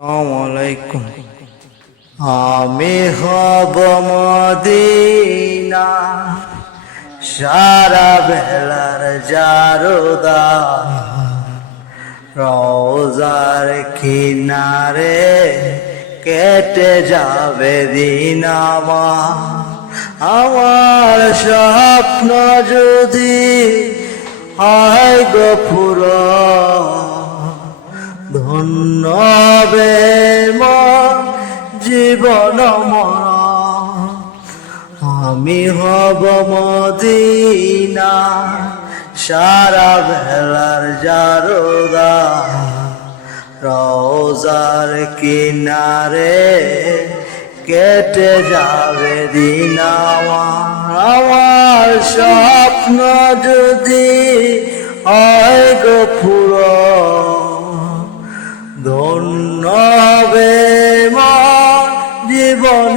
আসসালামু আমি হব মদিনা সারা বেলার জারুদা রোজার কিনারে কেটে যাবে দিন আমার স্বপ্ন যদি হয় গো ধন্য হবে মন জীবন মরণ আমি হব মদিনা সারা বেলার জারুদা রোজার কিনারে কেটে যাবে দিন আমার স্বপ্ন যদি হয় গো ধন্য হবে মন জীবন।